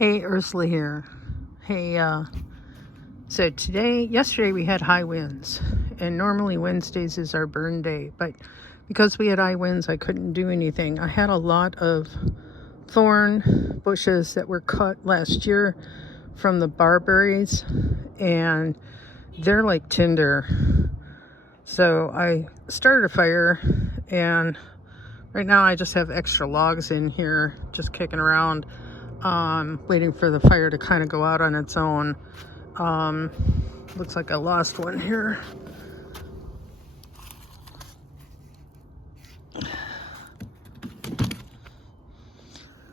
Hey, Ursula here. Hey, so yesterday we had high winds, and normally Wednesdays is our burn day, but because we had high winds, I couldn't do anything. I had a lot of thorn bushes that were cut last year from the barberries, and they're like tinder. So I started a fire, and right now I just have extra logs in here, just kicking around. Waiting for the fire to kind of go out on its own. Looks like I lost one here.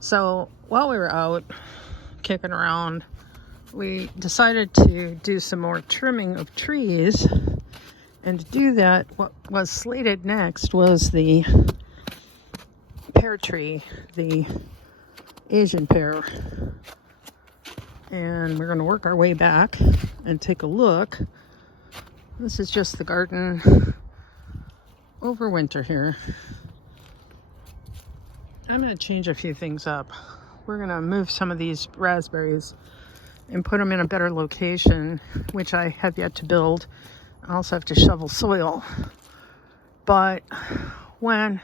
So while we were out kicking around, we decided to do some more trimming of trees. And to do that, what was slated next was the pear tree, the Asian pear. And we're going to work our way back and take a look. This is just the garden over winter here. I'm going to change a few things up. We're going to move some of these raspberries and put them in a better location, which I have yet to build. I also have to shovel soil. But when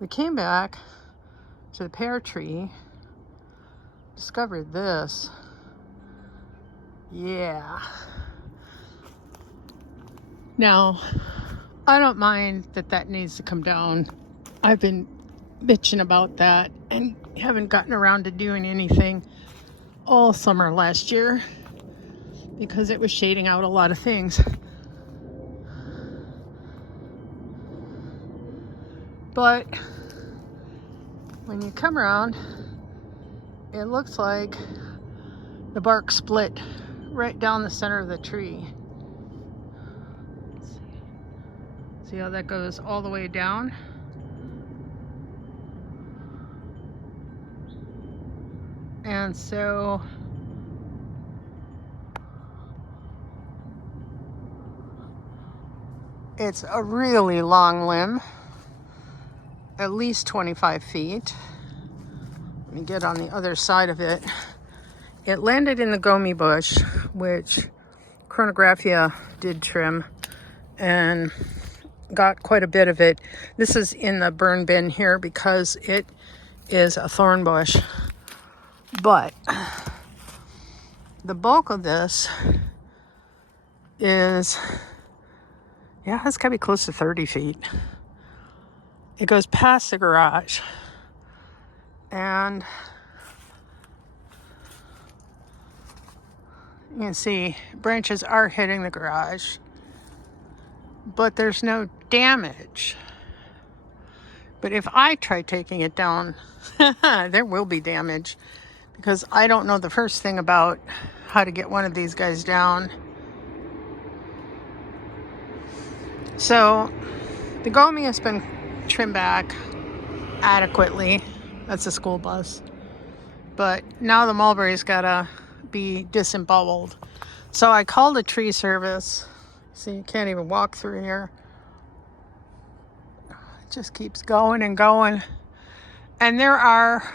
we came back to the pear tree, discovered this. Yeah. Now, I don't mind that needs to come down. I've been bitching about that and haven't gotten around to doing anything all summer last year because it was shading out a lot of things. But when you come around, it looks like the bark split right down the center of the tree. See how that goes all the way down? And so it's a really long limb, at least 25 feet. Let me get on the other side of it. It landed in the gomi bush, which Chronographia did trim and got quite a bit of it. This is in the burn bin here because it is a thorn bush. But the bulk of this is, it's gotta be close to 30 feet. It goes past the garage. And you can see branches are hitting the garage, but there's no damage. But if I try taking it down, there will be damage because I don't know the first thing about how to get one of these guys down. So the gomi has been trimmed back adequately. That's a school bus. But now the mulberry's gotta be disemboweled. So I called a tree service. See, you can't even walk through here. It just keeps going and going. And there are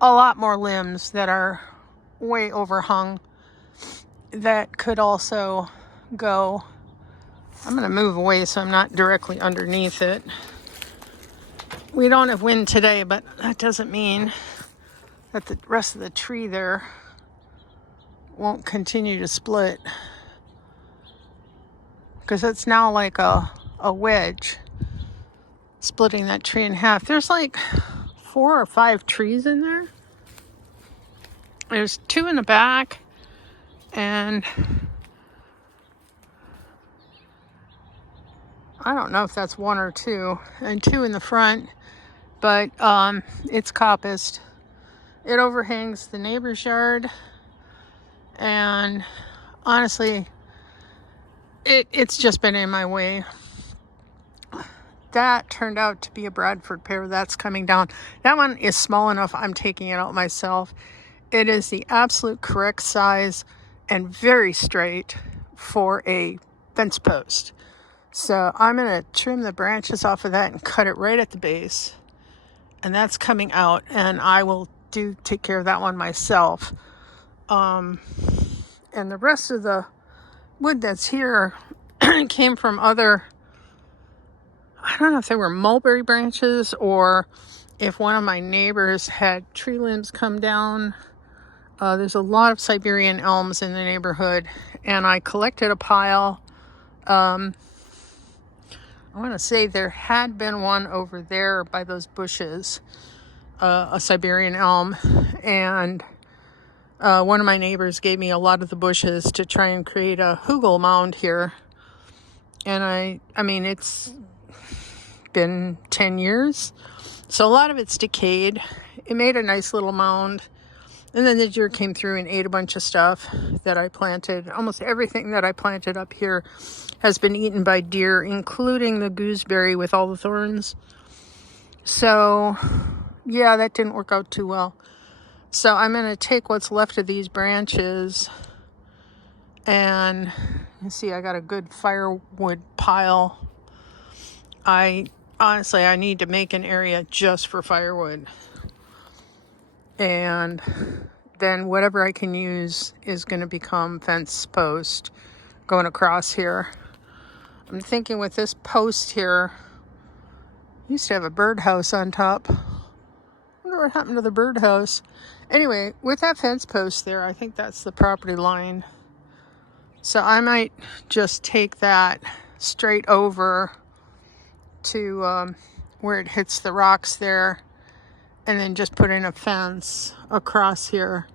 a lot more limbs that are way overhung that could also go. I'm going to move away so I'm not directly underneath it. We don't have wind today, but that doesn't mean that the rest of the tree there won't continue to split, because it's now like a wedge splitting that tree in half. There's like 4 or 5 trees in there. There's 2 in the back and I don't know if that's 1 or 2, and 2 in the front, but it's coppiced. It overhangs the neighbor's yard, and honestly, it's just been in my way. That turned out to be a Bradford pear. That's coming down. That one is small enough I'm taking it out myself. It is the absolute correct size and very straight for a fence post. So I'm going to trim the branches off of that and cut it right at the base. And that's coming out, and I will do take care of that one myself. And the rest of the wood that's here came from other, I don't know if they were mulberry branches or if one of my neighbors had tree limbs come down. There's a lot of Siberian elms in the neighborhood, and I collected a pile. I want to say there had been one over there by those bushes, a Siberian elm, and one of my neighbors gave me a lot of the bushes to try and create a hugel mound here. And I mean, it's been 10 years, so a lot of it's decayed. It made a nice little mound. And then the deer came through and ate a bunch of stuff that I planted. Almost everything that I planted up here has been eaten by deer, including the gooseberry with all the thorns. So, yeah, that didn't work out too well. So I'm going to take what's left of these branches, and you see I got a good firewood pile. Honestly, I need to make an area just for firewood. And then whatever I can use is going to become fence post going across here. I'm thinking with this post here, used to have a birdhouse on top. I wonder what happened to the birdhouse. Anyway, with that fence post there, I think that's the property line. So I might just take that straight over to where it hits the rocks there, and then just put in a fence across here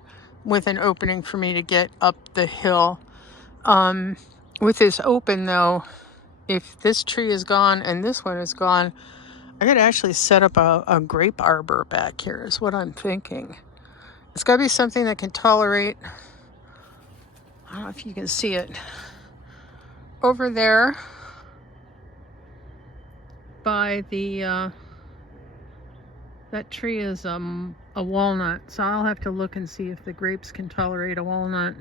with an opening for me to get up the hill. With this open though, if this tree is gone and this one is gone, I could actually set up a grape arbor back here is what I'm thinking. It's got to be something that can tolerate, I don't know if you can see it, over there by the, that tree is a walnut, so I'll have to look and see if the grapes can tolerate a walnut,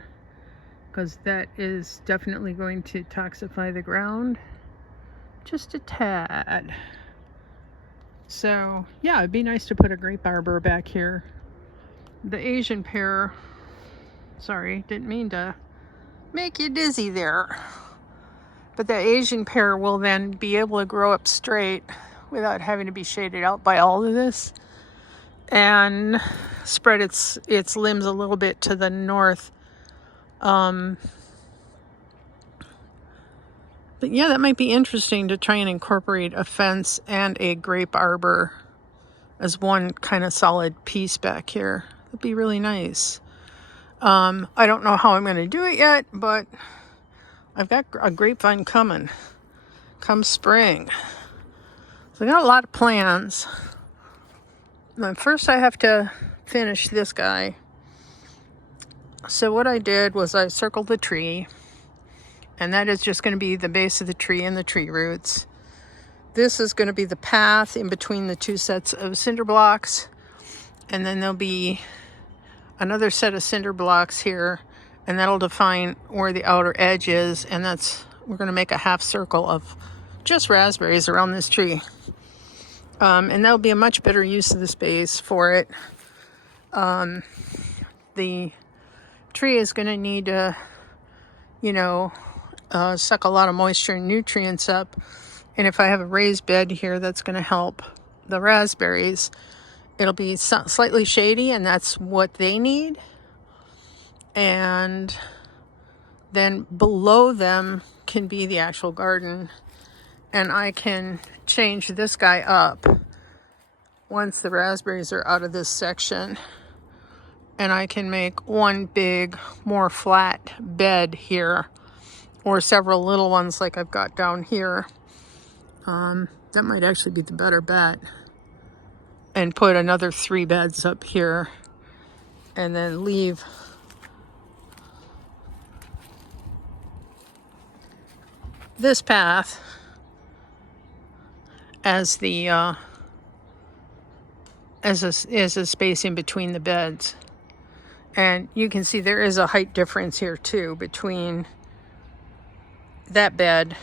because that is definitely going to toxify the ground just a tad. So yeah, it'd be nice to put a grape arbor back here. The Asian pear, sorry, didn't mean to make you dizzy there, but the Asian pear will then be able to grow up straight without having to be shaded out by all of this, and spread its limbs a little bit to the north. But yeah, that might be interesting to try and incorporate a fence and a grape arbor as one kind of solid piece back here. That'd be really nice. I don't know how I'm going to do it yet, but I've got a grapevine coming come spring. So I got a lot of plans. First I have to finish this guy. So what I did was I circled the tree, and that is just going to be the base of the tree and the tree roots. This is going to be the path in between the two sets of cinder blocks, and then there'll be another set of cinder blocks here, and that'll define where the outer edge is, and we're going to make a half circle of just raspberries around this tree. And that'll be a much better use of the space for it. The tree is going to need to, suck a lot of moisture and nutrients up. And if I have a raised bed here, that's going to help the raspberries. It'll be slightly shady, and that's what they need. And then below them can be the actual garden. And I can change this guy up once the raspberries are out of this section. And I can make one big, more flat bed here, or several little ones like I've got down here. That might actually be the better bet. And put another 3 beds up here, and then leave this path as the as a space in between the beds. And you can see there is a height difference here too between that bed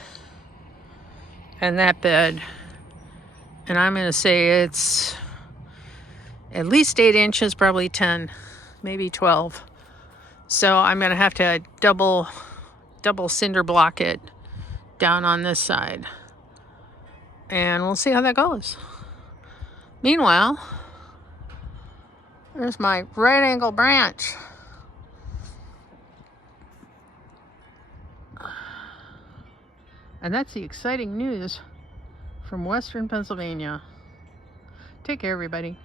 and that bed. And I'm going to say it's at least 8 inches, probably 10, maybe 12. So I'm going to have to double cinder block it down on this side. And we'll see how that goes. Meanwhile, there's my right angle branch. And that's the exciting news from Western Pennsylvania. Take care, everybody.